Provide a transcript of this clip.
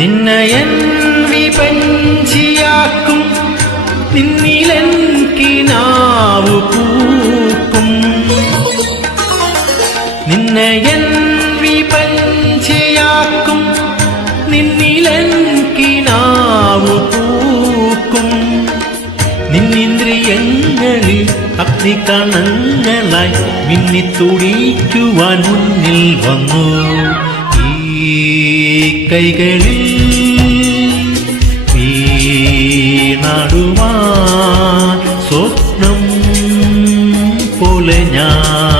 നിന്നയൻ വിപഞ്ചിയാക്കും നിന്നിലൻ കിനാവു പൂക്കും നിന്നയൻ വിപഞ്ചിയാക്കും നിന്നിലൻ കിനാവു പൂക്കും നിന്നിന്ദ്രിയങ്ങളിൽ അഗ്നികണങ്ങളായി മിന്നിത്തുടിക്കുവാൻ മുന്നിൽ വന്നു ഈ കൈകളിൽ വീണാടുവാൻ സ്വപ്നം പോലെ ഞാൻ